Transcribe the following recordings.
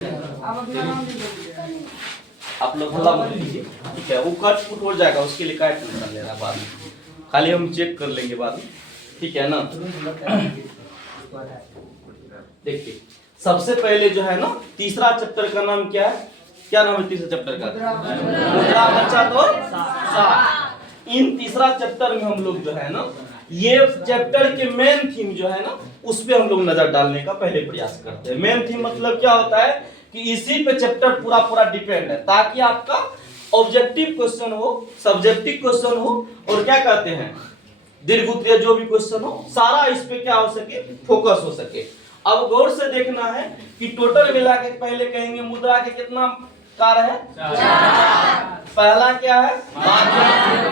आप लोग हल्ला मत कीजिए, ठीक है। वो कट फुट हो जाएगा, उसके लिए क्या टेंशन ले रहा है बाद में, खाली हम चेक कर लेंगे बाद में, ठीक है ना। देखिए सबसे पहले जो है ना तीसरा चैप्टर का नाम क्या है, क्या नाम है तीसरा चैप्टर का? मुद्रा बचा तो सार। इन तीसरा चैप्टर में हम लोग जो है ना ये चैप्टर के मेन थीम जो है ना उस पे हम लोग नजर डालने का पहले प्रयास करते हैं। मेन थीम मतलब क्या होता है कि इसी पे चैप्टर पूरा डिपेंड है, ताकि आपका ऑब्जेक्टिव क्वेश्चन हो, सब्जेक्टिव क्वेश्चन हो, और क्या कहते हैं दीर्घ उत्तरीय जो भी क्वेश्चन हो, सारा इस पे क्या हो सके, फोकस हो सके। अब गौर से देखना है कि टोटल मिला के पहले कहेंगे मुद्रा के कितना कार है? पहला क्या है?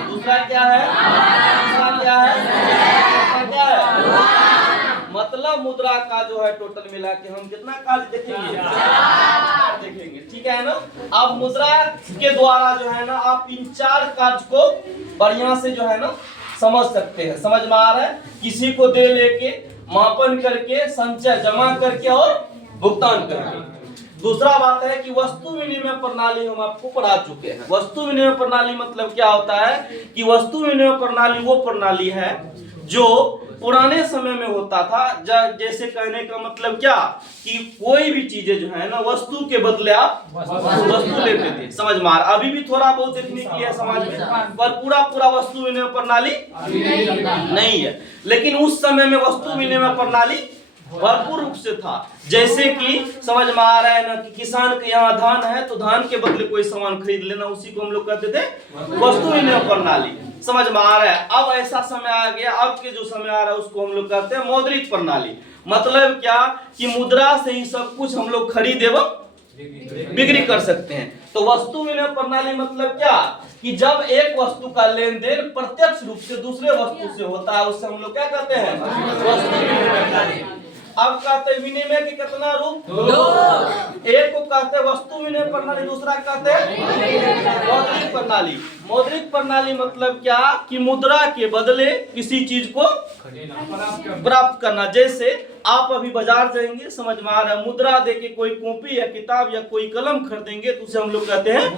दूसरा क्या है? तीसरा क्या है? चौथा क्या है? मतलब मुद्रा का जो है टोटल मिला के हम कितना कार्य देखेंगे? देखेंगे, ठीक है ना। अब मुद्रा के द्वारा जो है ना आप इन चार कार्य को बढ़िया से जो है ना समझ सकते हैं। समझ में आ रहा है? किसी को दे लेके, मापन करके, संचय जमा करके और भुगतान करके। दूसरा बात है कि वस्तु विनिमय प्रणाली हम आपको पढ़ा चुके हैं। वस्तु विनिमय प्रणाली मतलब क्या होता है कि वस्तु विनिमय प्रणाली वो प्रणाली है जो पुराने समय में होता था। जैसे कहने का मतलब क्या कि कोई भी चीजें जो है ना वस्तु के बदले आप वस्तु लेते थे। समझ में आ रहा? अभी भी थोड़ा बहुत देखने के लिए समाज में, पर पूरा वस्तु विनिमय प्रणाली नहीं है। लेकिन उस समय में वस्तु विनिमय प्रणाली भरपूर रूप से था। जैसे कि समझ में आ रहा है ना कि किसान के यहाँ धान है तो धान के बदले कोई सामान खरीद लेना, उसी को हम लोग कहते थे वस्तु विनिमय प्रणाली। समझ में आ रहा है? अब ऐसा समय आ गया, अब के जो समय आ रहा है उसको हम लोग कहते हैं मौद्रिक प्रणाली। मतलब क्या कि मुद्रा से ही सब कुछ हम लोग खरीद एवं बिक्री कर सकते हैं। तो वस्तु विनिमय प्रणाली मतलब क्या कि जब एक वस्तु का लेन देन प्रत्यक्ष रूप से दूसरे वस्तु से होता है, उससे हम लोग क्या कहते हैं? वस्तु विनिमय प्रणाली। अब कहते हैं विनिमय के कितना रूप? दो। एक को कहते हैं वस्तु विनिमय प्रणाली, दूसरा कहते हैं मौद्रिक प्रणाली। मौद्रिक प्रणाली मतलब क्या कि मुद्रा के बदले किसी चीज को प्राप्त करना। जैसे आप अभी बाजार जाएंगे, समझ में आ रहा है, मुद्रा देके कोई कॉपी या किताब या कोई कलम खरीदेंगे तो उसे हम लोग कहते हैं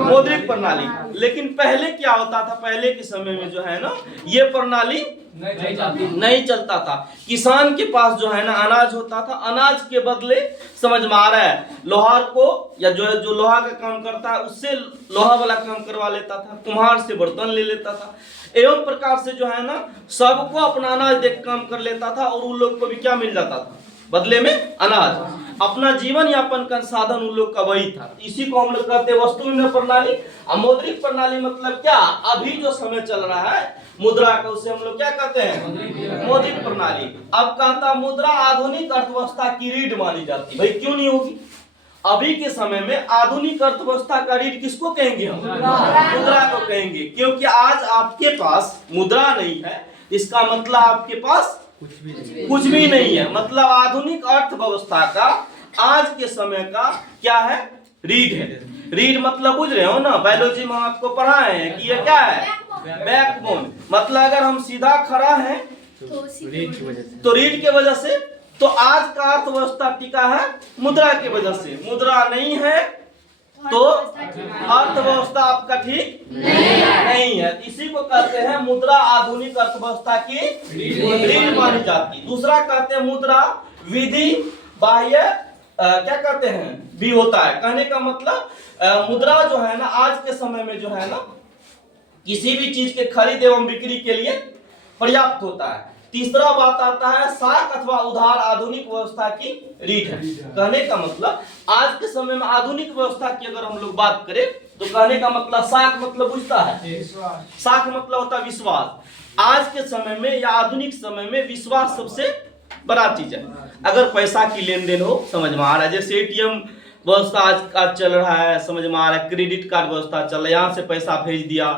मौद्रिक प्रणाली। लेकिन पहले क्या होता था, पहले के समय में जो है ना ये प्रणाली नहीं चलता था। किसान के पास जो है ना अनाज होता था, अनाज के बदले समझ में आ रहा है लोहार को या जो लोहा का काम करता है उससे लोहा वाला काम करवा लेता था, कुम्हार से बर्तन ले लेता था। एवं प्रकार से जो है ना सबको अपना अनाज देख काम कर लेता था, और उन लोग को भी क्या मिल जाता था बदले में? अनाज। अपना जीवन यापन का साधन उन लोग का वही था। इसी को हम लोग कहते हैं वस्तु विनिमय प्रणाली। मौद्रिक प्रणाली मतलब क्या, अभी जो समय चल रहा है मुद्रा का, उसे हम लोग क्या कहते हैं? मौद्रिक प्रणाली। अब कहता मुद्रा आधुनिक अर्थव्यवस्था की रीढ़ मानी जाती है। भाई क्यों नहीं होगी? अभी के समय में आधुनिक अर्थव्यवस्था का रीढ़ किसको कहेंगे हम? मुद्रा को कहेंगे। क्योंकि आज आपके पास मुद्रा नहीं है, इसका मतलब आपके पास कुछ भी नहीं है। मतलब आधुनिक अर्थव्यवस्था का आज के समय का क्या है? रीढ़ है। रीढ़ मतलब बुझ रहे हो ना, बायोलॉजी में आपको पढ़ाए हैं कि ये क्या है? बैकबोन। मतलब अगर हम सीधा खड़ा हैं तो रीढ़ की वजह से, तो आज का अर्थव्यवस्था टिका है मुद्रा की वजह से। मुद्रा नहीं है तो अर्थव्यवस्था आपका ठीक नहीं है। इसी को कहते हैं मुद्रा आधुनिक अर्थव्यवस्था की रीढ़ मानी जाती। दूसरा कहते हैं मुद्रा विधि बाह्य क्या कहते हैं भी होता है। कहने का मतलब मुद्रा जो है ना आज के समय में जो है ना किसी भी चीज के खरीद एवं बिक्री के लिए पर्याप्त होता है। तीसरा बात आता है साख अथवा उधार आधुनिक व्यवस्था की रीढ़ है। कहने का मतलब आज के समय में आधुनिक व्यवस्था की अगर हम लोग बात करें तो कहने का मतलब साख मतलब बुझता है, साख मतलब होता है विश्वास। आज के समय में या आधुनिक समय में विश्वास सबसे बड़ा चीज है। अगर पैसा की लेन देन हो, समझ में आ रहा है, जैसे एटीएम व्यवस्था आज चल रहा है, समझ में आ रहा है, क्रेडिट कार्ड व्यवस्था चल रहा है, यहाँ से पैसा भेज दिया,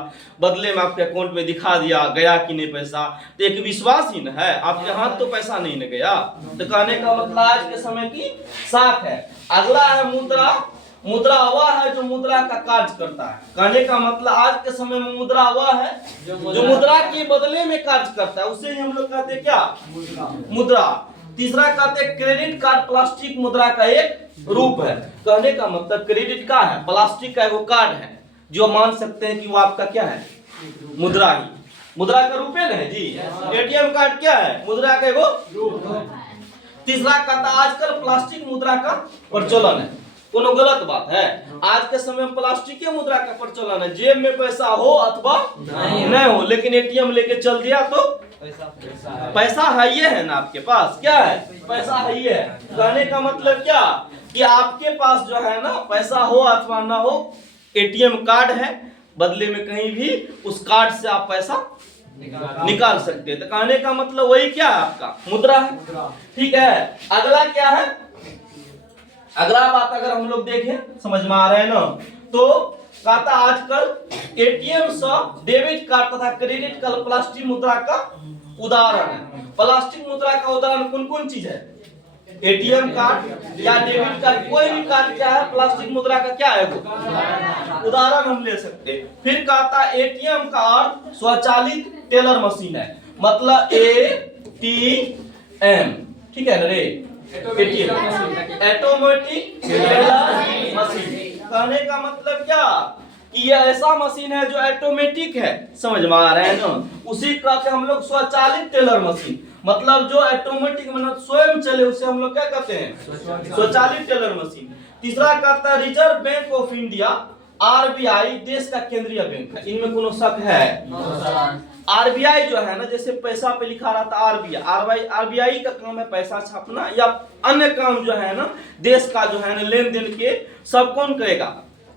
बदले में आपके अकाउंट में दिखा दिया गया कि नहीं पैसा, तो एक विश्वास ही न है, आपके हाथ तो पैसा नहीं न गया। तो कहने का मतलब आज के समय की साख है। अगला है मुद्रा। मुद्रा वह है जो मुद्रा का कार्य करता है। कहने का मतलब आज के समय में मुद्रा वह है जो मुद्रा के बदले में कार्य करता है, उसे हम लोग कहते हैं क्या? मुद्रा। तीसरा कहते हैं क्रेडिट कार्ड प्लास्टिक मुद्रा का एक रूप है। कहने का मतलब क्रेडिट का है, प्लास्टिक का वो कार्ड है जो मान सकते हैं कि वो आपका क्या है, मुद्रा ही, मुद्रा का रूप है ना जी। एटीएम कार्ड क्या है, मुद्रा का वो रूप। तीसरा कहता आजकल प्लास्टिक मुद्रा का प्रचलन है। कोनो गलत बात है? आज के समय में प्लास्टिक के मुद्रा का प्रचलन है, जेब में पैसा हो अथवा नहीं हो, लेकिन एटीएम लेके चल दिया तो पैसा है ये है ना आपके पास, क्या है, पैसा है ये है। कहने का मतलब क्या कि आपके पास जो है ना पैसा हो अथवा ना हो, एटीएम कार्ड है, बदले में कहीं भी उस कार्ड से आप पैसा निकाल सकते हैं। तो कहने का मतलब वही क्या है, आपका मुद्रा है। ठीक है, अगला क्या है, अगला बात अगर हम लोग देखें, समझ में आ रहा है ना, तो कहता आजकल एटीएम से डेबिट कार्ड तथा क्रेडिट कार्ड प्लास्टिक मुद्रा का उदाहरण है। प्लास्टिक मुद्रा का उदाहरण कौन कौन चीज है, एटीएम कार्ड या डेबिट कार्ड, कोई भी कार्ड क्या है, प्लास्टिक मुद्रा का क्या है वो उदाहरण हम ले सकते हैं। फिर कहता एटीएम का अर्थ स्वचालित टेलर मशीन है, मतलब ATM, ठीक है ना रे, एटीएम ऑटोमेटिक टेलर मशीन। कहने का मतलब क्या कि ये ऐसा मशीन है जो ऑटोमेटिक है, समझ में आ रहा है ना, उसी कहते हम लोग स्वचालित टेलर मशीन, मतलब जो ऑटोमेटिक मतलब स्वयं चले उसे हम लोग क्या कहते हैं, स्वचालित टेलर मशीन। तीसरा कहता है reserve bank of India, RBI देश का केंद्रीय बैंक है, इनमें कोनो शक है? आरबीआई जो है ना, जैसे पैसा पे लिखा रहता है आरबीआई का काम है पैसा छापना या अन्य काम जो है ना देश का जो है ना लेन देन के सब कौन करेगा,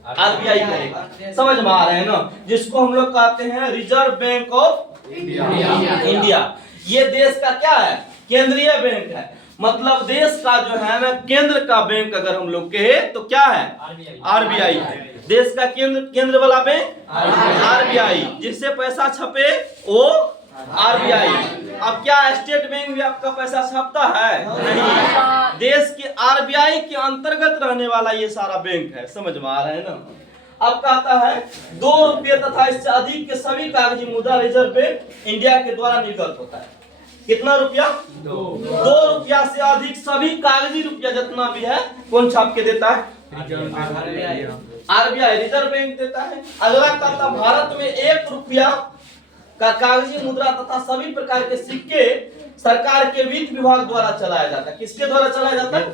आरबीआई करेगा। समझ में आ रहे हैं ना, जिसको हम लोग कहते हैं रिजर्व बैंक ऑफ इंडिया। ये देश का क्या है, केंद्रीय बैंक है, मतलब देश का जो है ना केंद्र का बैंक अगर हम लोग कहे तो क्या है, आरबीआई है। देश का केंद्र वाला बैंक आरबीआई, जिससे पैसा छपे वो आरबीआई। अब क्या स्टेट बैंक भी आपका पैसा छपता है? नहीं, देश के आरबीआई के अंतर्गत रहने वाला ये सारा बैंक है, समझ में आ रहा है ना। अब कहता है 2 रुपये तथा इससे अधिक के सभी कागजी मुद्रा रिजर्व बैंक इंडिया के द्वारा निर्गत होता है। कितना रुपया? 2 रुपया से अधिक सभी कागजी रुपया जितना भी है कौन छाप के देता है, आरबीआई रिजर्व बैंक देता है। अगला कहता भारत में 1 रुपया का कागजी मुद्रा तथा सभी प्रकार के सिक्के सरकार के वित्त विभाग द्वारा चलाया जाता है। किसके द्वारा चलाया जाता है?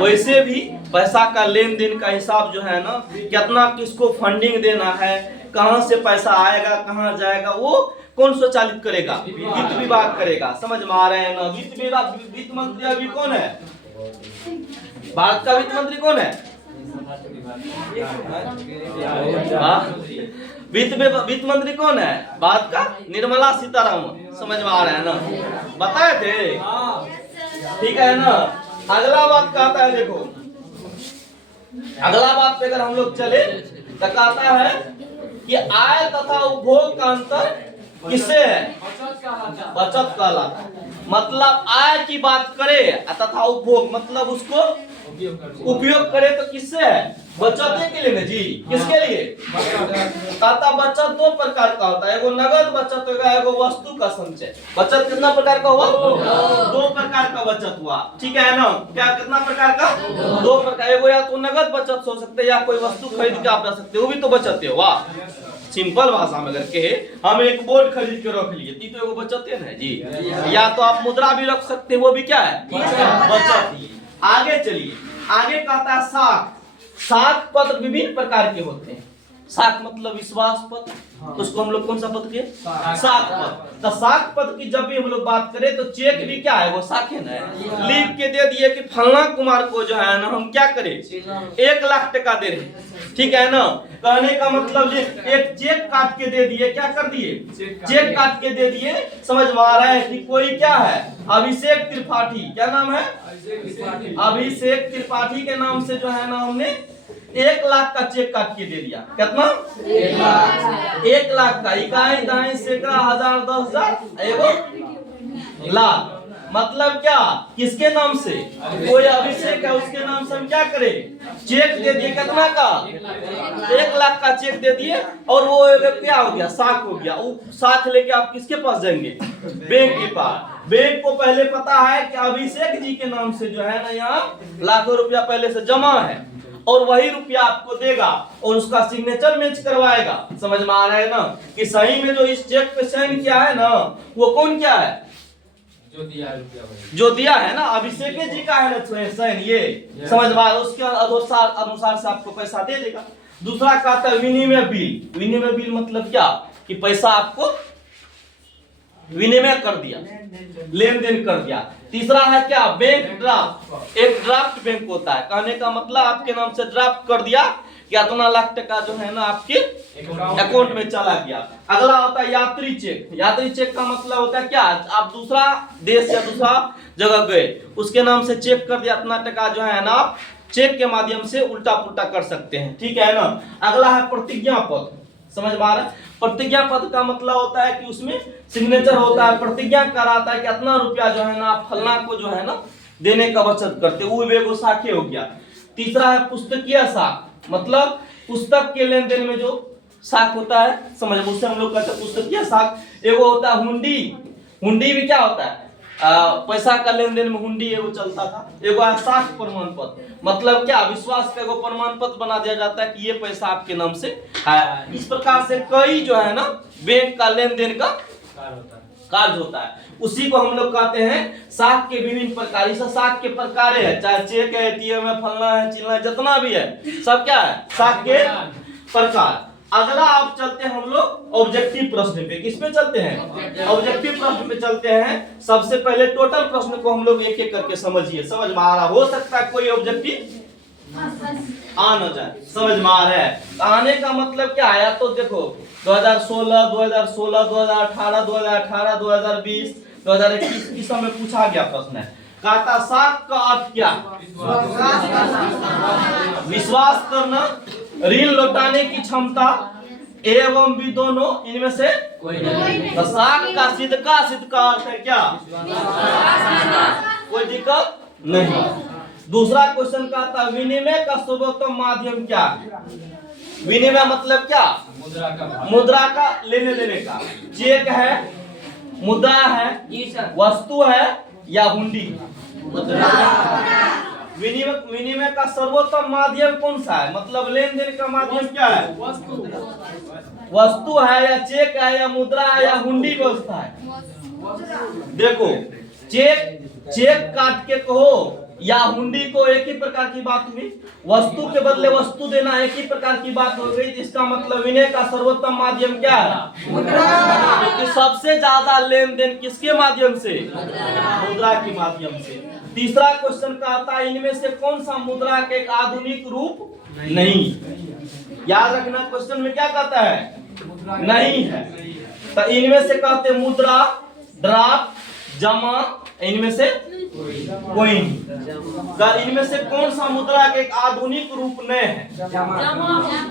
वैसे भी पैसा का लेन देन का हिसाब जो है ना, कितना किसको फंडिंग देना है, कहां से पैसा आएगा कहां जाएगा, वो कौन स्वचालित करेगा, वित्त विभाग करेगा। समझ में आ रहे हैं ना, वित्त विभाग, वित्त मंत्री अभी कौन है, भारत का वित्त मंत्री कौन है, वित्त मंत्री कौन है भारत का, निर्मला सीतारामन। समझ में आ रहा है ना, बताए थे, ठीक है ना। अगला बात कहता है, देखो अगला बात पे अगर हम लोग चले तो कहता है कि आय तथा उपभोग का अंतर किससे है, बचत कहलाता है। मतलब आय की बात करे तथा उपभोग मतलब उसको उपयोग करे तो किससे है, बचत के लिए ना जी। किसके लिए? कहता बचत 2 प्रकार का होता है, एगो नगद बचत होगा, एगो वस्तु का संचय। बचत कितना प्रकार का हुआ, 2 प्रकार का बचत हुआ, ठीक है ना। क्या कितना प्रकार का, 2 प्रकार, एगो या तो नगद बचत हो सकते हैं या कोई वस्तु खरीद के आप ला सकते हो, वो भी तो बचत है। वाह, सिंपल भाषा में अगर कहे हम एक बोर्ड खरीद के रख लिए तो एगो बचत है ना जी। या तो आप मुद्रा भी रख सकते हैं, वो भी क्या है, बचत। आगे चलिए, आगे कहता है साख। साख पत्र विभिन्न प्रकार के होते हैं। साख मतलब विश्वास पत्र, उसको हम लोग कौन सा पत्र के, साख पत्र। तो साख पत्र की जब भी हम लोग बात करें तो चेक भी क्या है, वो साख है ना, लिख के दे दिए कि फलना कुमार को जो है ना हम क्या करें, 1 लाख टका दे रहे, ठीक है ना। कहने का मतलब एक चेक काट के दे दिए, क्या कर दिए, चेक काट के दे दिए। समझ में आ रहा है कि कोई क्या है, अभिषेक त्रिपाठी, क्या नाम है, अभिषेक त्रिपाठी के नाम से जो है ना हमने 1 लाख का चेक काट के दे दिया। कितना, 1 लाख का, इकाई दाई सैकड़ा हजार 10,000 एगो लाख। मतलब क्या, किसके नाम से, कोई अभिषेक है उसके नाम से हम क्या करें, चेक दे दिए। कितना का, 1 लाख का चेक दे दिए, और वो क्या हो गया, साख हो गया। वो साख लेके आप किसके पास जाएंगे, बैंक के पास। बैंक को पहले पता है कि अभिषेक जी के नाम से जो है ना यहाँ लाखों रुपया पहले से जमा है और वही रुपया आपको देगा और उसका सिग्नेचर मैच करवाएगा। समझ में आ रहा है ना कि सही में जो इस चेक पे साइन किया है ना वो कौन क्या है, जो दिया है ना अभिषेक जी का है ना साइन, ये समझ में आ रहा है। उसके अनुसार से आपको पैसा दे देगा। दूसरा कहता है विनिमय बिल। विनिमय बिल मतलब क्या कि पैसा आपको विनिमय कर दिया, लेन देन कर दिया। तीसरा है क्या, बैंक ड्राफ्ट। एक ड्राफ्ट बैंक होता है, कहने का मतलब आपके नाम से ड्राफ्ट कर दिया कि इतना लाख टका जो है ना आपके अकाउंट में चला गया। अगला होता है यात्री चेक। यात्री चेक का मतलब होता है क्या, आप दूसरा देश या दूसरा जगह गए, उसके नाम से चेक कर दिया, इतना टका जो है ना आप चेक के माध्यम से उल्टा पुल्टा कर सकते हैं, ठीक है ना। अगला है प्रतिज्ञा पत्र। समझ में आ रहा है। प्रतिज्ञा पत्र का मतलब होता है कि उसमें सिग्नेचर होता है, प्रतिज्ञा कराता है कि इतना रुपया जो है ना आप फलना को जो है ना देने का वचन करते, वो बेगो साखे हो गया। तीसरा है पुस्तकीय साख, मतलब पुस्तक के लेन देन में जो साख होता है, समझ उससे हम लोग कहते हैं पुस्तकीय साख। एगो होता है हुंडी। हुंडी भी क्या होता है, पैसा का लेन देन में हुंडी एगो चलता था। एगो है साख प्रमाण पत्र, मतलब क्या विश्वास का एगो प्रमाण पत्र बना दिया जाता है कि ये पैसा आपके नाम से है। इस प्रकार से कई जो है ना बैंक का लेन देन का कार्य होता है, उसी को हम लोग कहते हैं साख के विभिन्न प्रकार। इस साख के प्रकार है, चाहे चेक है, एटीएम है, फलना है, चिलना है, जितना भी है सब क्या है साख के प्रकार। अगला आप चलते हैं हम लोग ऑब्जेक्टिव प्रश्न पे। किस पे चलते हैं, ऑब्जेक्टिव प्रश्न पे चलते हैं। सबसे पहले टोटल प्रश्न को हम लोग एक एक करके समझिए। समझ में आ रहा, हो सकता है कोई ऑब्जेक्टिव आ न जाए, समझ में आ रहा है। आने का मतलब क्या है, तो देखो 2016, 2016, 2018, 2018, 2020, 2021 इस समय पूछा गया प्रश्न है। कहता साख का अर्थ क्या, विश्वास करना, ऋण लौटाने की क्षमता एवं भी दोनों इनमें से कोई नहीं। तो साख का सिद्ध का अर्थ है क्या, कोई दिक्कत नहीं। दूसरा क्वेश्चन का था विनिमय का सर्वोत्तम माध्यम क्या है। विनिमय मतलब क्या, मुद्रा का लेने देने का। चेक है, मुद्रा है, वस्तु है या हुंडी। विनिमय का सर्वोत्तम माध्यम कौन सा है, मतलब लेन देन का माध्यम क्या है, वस्तु है या चेक है या मुद्रा है या हुंडी व्यवस्था है। देखो चेक काट के कहो या हुंडी को एक ही प्रकार की बात हुई, वस्तु के बदले वस्तु देना एक ही प्रकार की बात हो गई। इसका मतलब विनिमय का सर्वोत्तम माध्यम क्या है, मुद्रा। क्योंकि सबसे ज्यादा लेन देन किसके माध्यम से, मुद्रा के माध्यम से। तीसरा क्वेश्चन का आता है इनमें से कौन सा मुद्रा का एक आधुनिक रूप नहीं। याद रखना क्वेश्चन में क्या कहता है, नहीं है। तो इनमें से कहते मुद्रा, ड्राफ्ट, जमा, इनमें से कोई नहीं। इनमें से कौन सा मुद्रा का एक आधुनिक रूप नहीं है,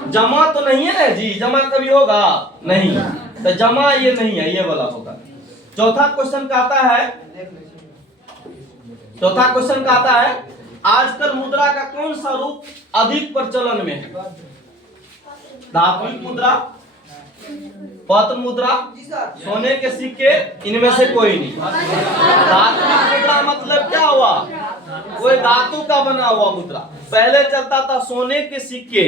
जमा तो नहीं है ना जी, जमा कभी होगा नहीं, तो जमा ये नहीं है, ये वाला होगा। चौथा क्वेश्चन का आता है आजकल मुद्रा का कौन सा रूप अधिक प्रचलन में है। धात्विक मुद्रा, पत्र मुद्रा, सोने के सिक्के, इनमें से कोई नहीं। धात्विक मुद्रा मतलब क्या हुआ, कोई धातु का बना हुआ मुद्रा। पहले चलता था सोने के सिक्के,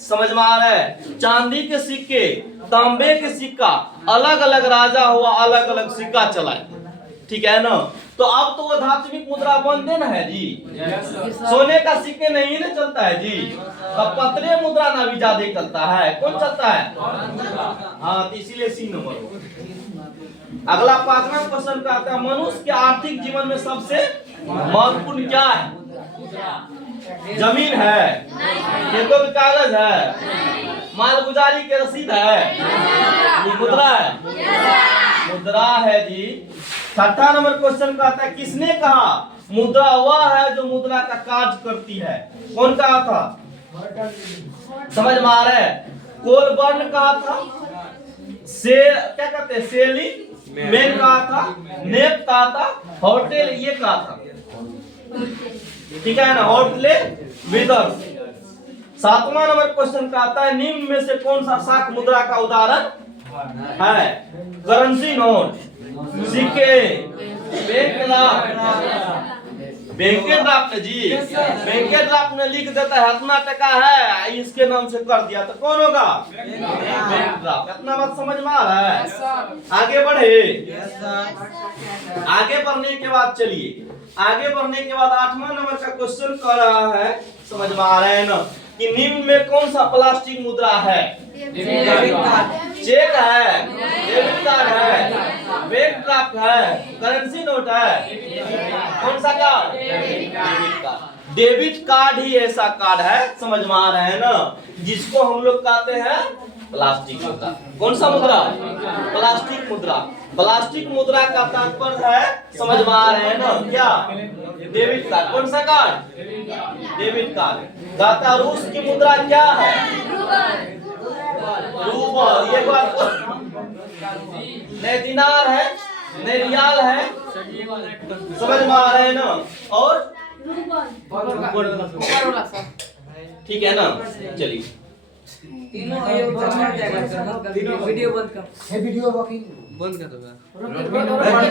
समझ में आ रहा है, चांदी के सिक्के, तांबे के सिक्का, अलग अलग राजा हुआ अलग अलग सिक्का चलाए, ठीक है ना। तो अब तो वो धात्विक मुद्रा बंद है ना है जी, सोने का सिक्के नहीं ना चलता है जी। अब पत्रे मुद्रा ना भी ज्यादा चलता है, कौन चलता है, हाँ, तो इसीलिए सी नंबर। अगला पांचवा क्वेश्चन का आता है मनुष्य के आर्थिक जीवन में सबसे महत्वपूर्ण क्या है। जमीन है, खेतों के कागज है, मालगुजारी के रसीद है, मुद्रा है, मुद्रा है जी। छठा नंबर क्वेश्चन का आता है किसने कहा मुद्रा वह है जो मुद्रा का कार्य करती है। कौन कहा था, समझ में आ रहा है। कोलबर्न कहा था, से क्या कहते हैं, सेलिंग मैन कहा था, नेप कहा था, होटल ये कहा था, ठीक है ना, होटल विदर्स। सातवां नंबर क्वेश्चन का आता है निम्न में से कौन सा साख मुद्रा का उदाहरण है। करेंसी नोट, सिक्के, बैंक ड्राफ्ट, बैंके ड्राफ्ट जी, बैंके ड्राफ्ट में लिख देता है इतना टका है इसके नाम से कर दिया तो कौन होगा? Bank draft. इतना बात समझ में आ रहा है? आगे बढ़े। आगे बढ़ने के बाद चलिए, आगे बढ़ने के बाद 8वां नंबर का क्वेश्चन कर रहा है, समझ में आ रहा है ना, कि निम्न में कौन सा प्लास्टिक मुद्रा है? चेक है, डेबिट कार्ड है, बैंक ड्राफ्ट है, करेंसी नोट है, कौन सा card? Debit card. Debit card ही ऐसा कार्ड है, समझ में आ रहा है ना, जिसको हम लोग कहते हैं प्लास्टिक मुद्रा। कौन सा मुद्रा? प्लास्टिक मुद्रा। प्लास्टिक मुद्रा का तात्पर्य है, समझ में आ रहे हैं ना, क्या? Debit card. कौन सा कार्ड? Debit card. कहता रूस की मुद्रा क्या है? रूबल। ये बात नहीं दिनार है, नहीं रियाल है, समझ में आ रहे हैं ना, और ठीक है ना। चलिए तीनों वीडियो बंद कर, वीडियो बंद कर दो।